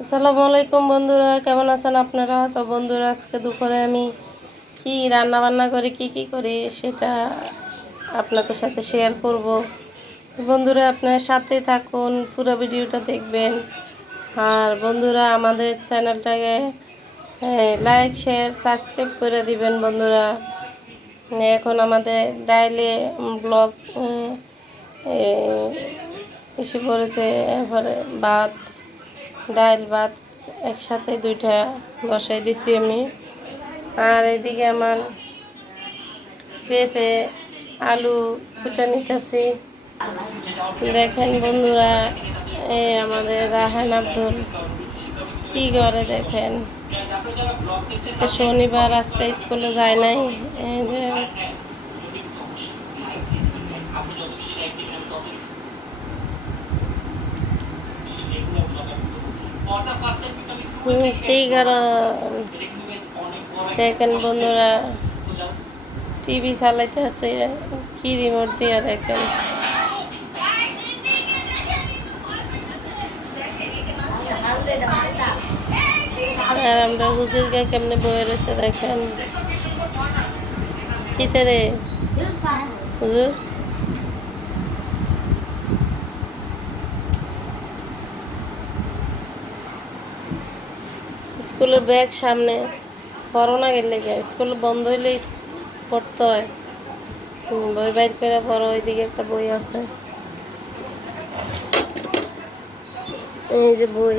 আসসালামু আলাইকুম বন্ধুরা, কেমন আছেন আপনারা? তো বন্ধুরা, আজকে দুপুরে আমি কি রান্না বান্না করি, কি কি করি সেটা আপনাদের সাথে শেয়ার করব। বন্ধুরা, আপনার সাথে থাকুন, পুরো ভিডিওটা দেখবেন। আর বন্ধুরা, আমাদের চ্যানেলটাকে লাইক শেয়ার সাবস্ক্রাইব করে দিবেন বন্ধুরা। এখন আমাদের ডাইলে ব্লগ এসে পড়েছে। এরপরে ভাত, ডাইল ভাত একসাথে দুইটা বসাই দিছি আমি। আর এদিকে আমার পেঁপে, আলু কুটা নিতেছি। দেখেন বন্ধুরা এই আমাদের রাহান আব্দুল, কি করে দেখেন? শনিবার আজকে স্কুলে যায় নাই। দেখেন বন্ধুরা টিভি চালাইতে আছে কি রিমোট দিয়ে দেখেন। আর আমরা হুজুর গা কেমনে বয়ে রয়েছে দেখেন। কিতে রে? হুজুর? স্কুলের ব্যাগ সামনে পড়ো না গেলে স্কুল বন্ধ হইলে পড়তে হয়। বই বাইর করে পড়ো, ওইদিকে একটা বই আছে। এই যে বই।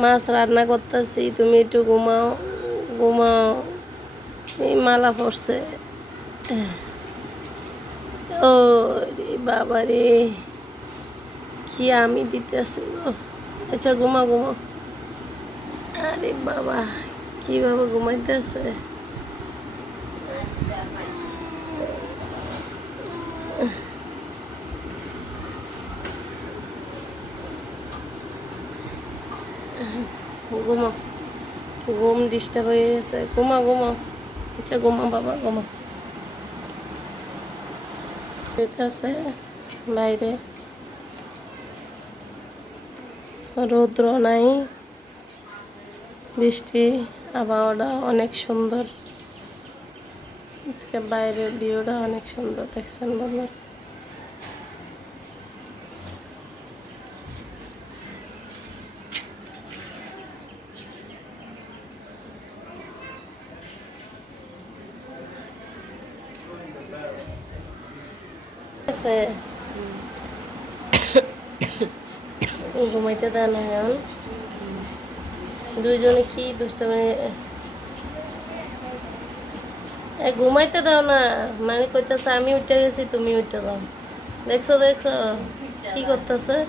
মাছ রান্না করতেছি, তুমি একটু ঘুমাও ঘুমাও। এই মালা পড়ছে ও রে বাবা রে কি আমি দিতেছি গো। আচ্ছা ঘুমা ঘুমা আরে বাবা, কীভাবে ঘুমাইতেছে? ঘুমা। ঘুম ডিস্টার্ব হয়ে গেছে। ঘুমা ঘুমা। আচ্ছা ঘুমা, বাবা, ঘুমা। আছে বাইরে। রৌদ্র নাই। বৃষ্টি, আবহাওয়াটা অনেক সুন্দর। আজকে বাইরের ভিউটা অনেক সুন্দর, দেখছেন বন্ধু আছে। ঘুমাইতে দেয় না এখন। দুইজনে কি দুষ্টামি? এ, ঘুমাইতে দাও না। মানে কইতেছে, আমি উঠে গেছি, তুমি উঠে দাও। দেখছ দেখছ? কি করতেছে?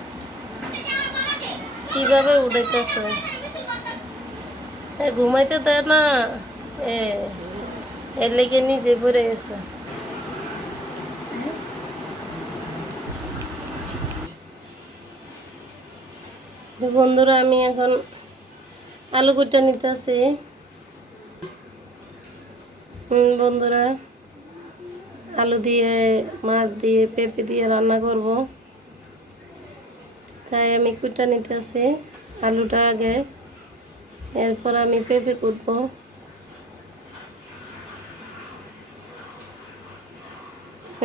কীভাবে উঠাইতেছে? এ, ঘুমাইতে দেয় না। এ, এর লেগে নিজে পড়ে গেছে। বন্ধুরা, আমি এখন আলু কুটা নিতে আসি। বন্ধুরা, আলু দিয়ে, মাছ দিয়ে, পেঁপে দিয়ে রান্না করব। তাই আমি কুটা আসি, আলুটা আগে। এরপর আমি পেঁপে কুটবো।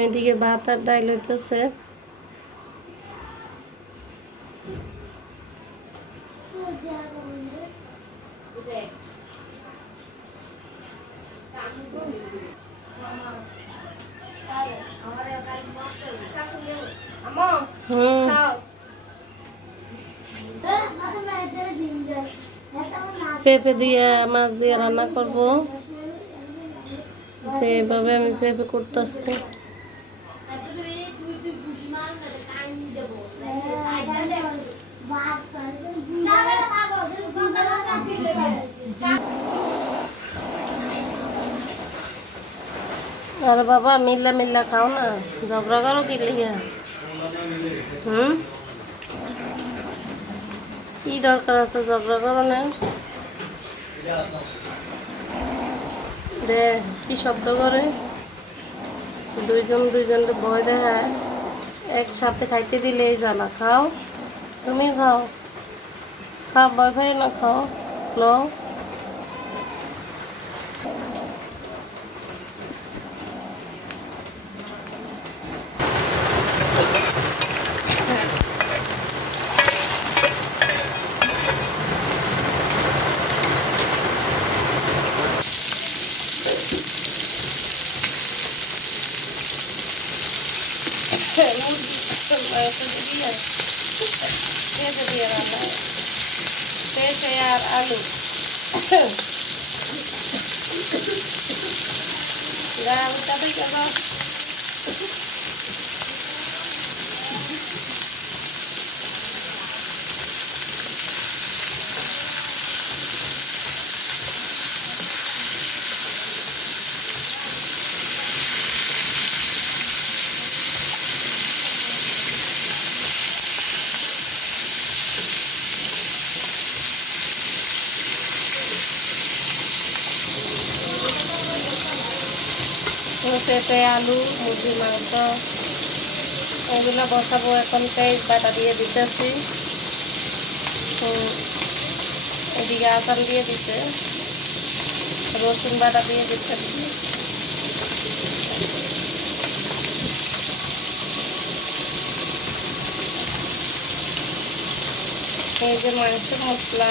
এদিকে ভাত আর ডাইল হইতেছে। পেঁপে দিয়ে, মাছ দিয়ে রান্না করব। তো এইভাবে আমি পেঁপে করতেছি। আরে বাবা মিল্লা মিল্লা খাও না। ঝগড়া করো কি লিগে কি দরকার আছে ঝগড়া করো না দে, কি শব্দ করে? দুইজন দুইজনকে ভয় দেয় একসাথে খাইতে দিলে এই জ্বালা। খাও, তুমি খাও। খাও, ভয় ভাই না, খাও। লো পেঁপে দিয়ে রান্না পেঁপে আর আলু আলুটা তো কেন পেঁপে, আলু মুরগির মাংস, এগুলো বসাবো এখন পেঁয়াজ বাটা দিয়ে দিতেছি। এদিকে আসান দিয়ে দিতে রসুন বাটা দিয়ে দিতে এই যে মাংসের মশলা।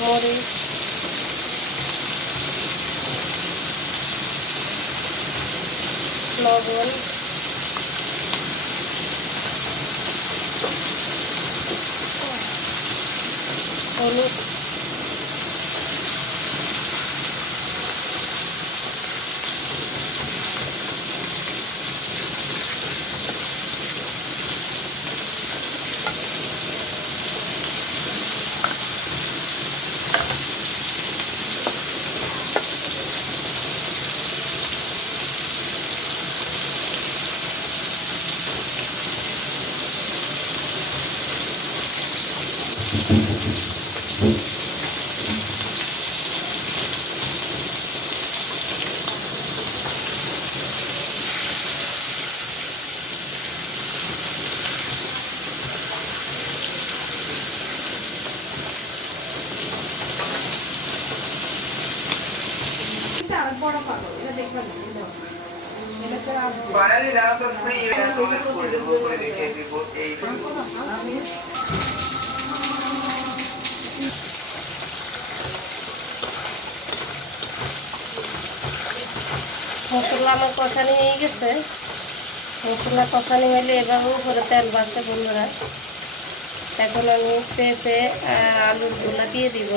মরিচ লবণ। হলুদ। বাঙালি রান্না তো ফ্রি করে দেবো করে রেখে দিব এই মশলা আমার কষানি হয়ে গেছে। মশলা কষানি হলে এভাবে উপরে তেল বাসে বন্ধুরা। এখন আমি পেঁপে আলুর গোলা দিয়ে দিব।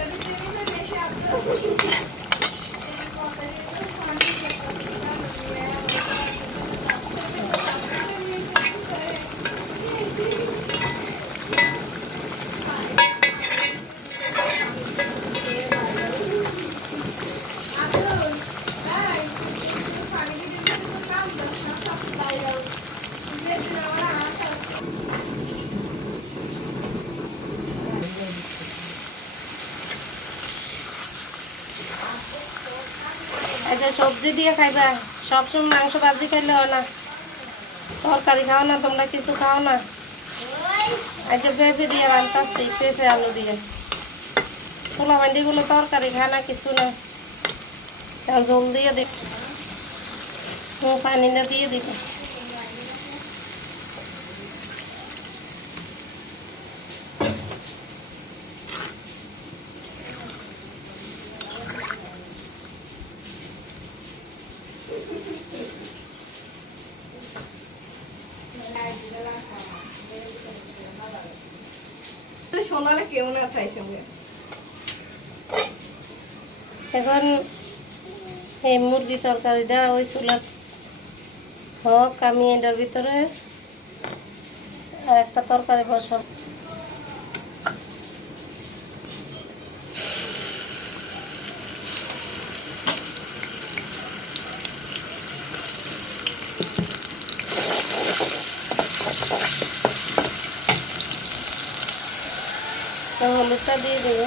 小弟弟，你那边下子。সবজি দিয়ে খাইবা। সবসময় মাংস ভাজি হয় না। তরকারি খাও না, তোমরা কিছু খাও না। আজ পেঁপে দিয়ে রান্তাছি পেঁপে, আলু দিয়ে। পোলা ভান্ডিগুলো তরকারি খায় না, কিছু না। জল দিয়ে দিব পানিটা দিয়ে দিব সোনালে কেউ না খায় সঙ্গে এখন এই মুরগি তরকারিটা ওই চুলার হোক, আমি এটার ভিতরে আর একটা তরকারি বসাব। হলুদটা দিয়ে দেবো।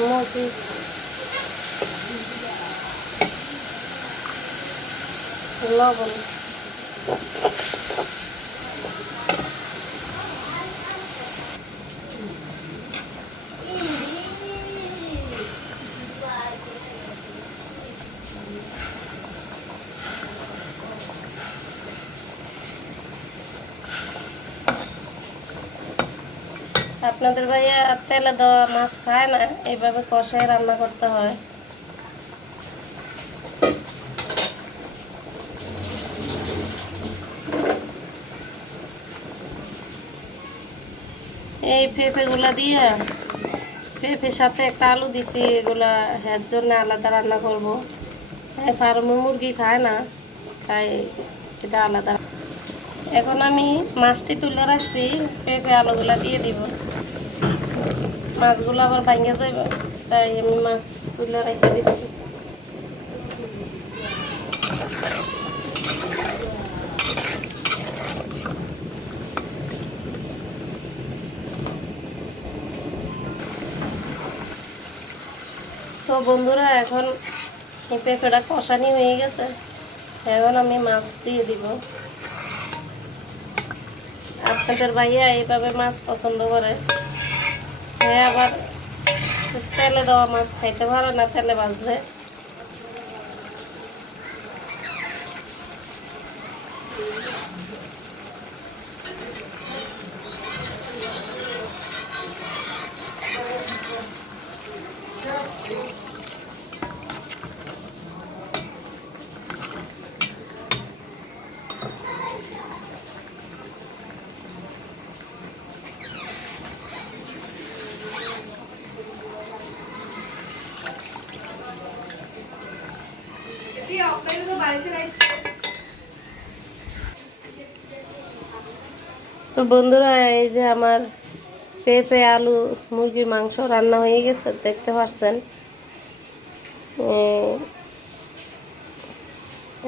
মরিচ লবণ আপনাদের ভাইয়া তেলে দেওয়া মাছ খায় না, এইভাবে কষায় রান্না করতে হয়। এই পেঁপেগুলা দিয়ে পেঁপের সাথে একটা আলু দিছি, এগুলা হের জন্য আলাদা রান্না করব। ফার্মে মুরগি খায় না, তাই এটা আলাদা। এখন আমি মাছটি তুলে রাখছি, পেঁপে আলুগুলা দিয়ে দিব। মাছগুলো আবার ভাঙে যাবে তাই আমি মাছ তুলে রেখে দিচ্ছি তো বন্ধুরা, এখন পেঁপেটা কষানি হয়ে গেছে, এখন আমি মাছ দিয়ে দিব। আপনাদের ভাইয়া এইভাবে মাছ পছন্দ করে। আবার তেলে দেওয়া মাছ খাইতে পারে না তেলে ভাজলে। তো বন্ধুরা, এই যে আমার পেঁপে, আলু, মুরগির মাংস রান্না হয়ে গেছে, দেখতে পাচ্ছেন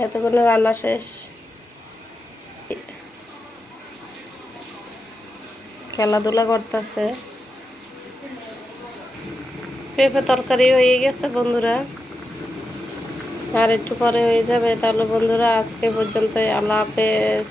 এতক্ষণে রান্না শেষ। খেলাধুলা করতেছে। পেঁপে তরকারি হয়ে গেছে, বন্ধুরা। আর একটু পরে হয়ে যাবে। তাহলে বন্ধুরা আজকে পর্যন্ত আল্লাহ হাফেজ।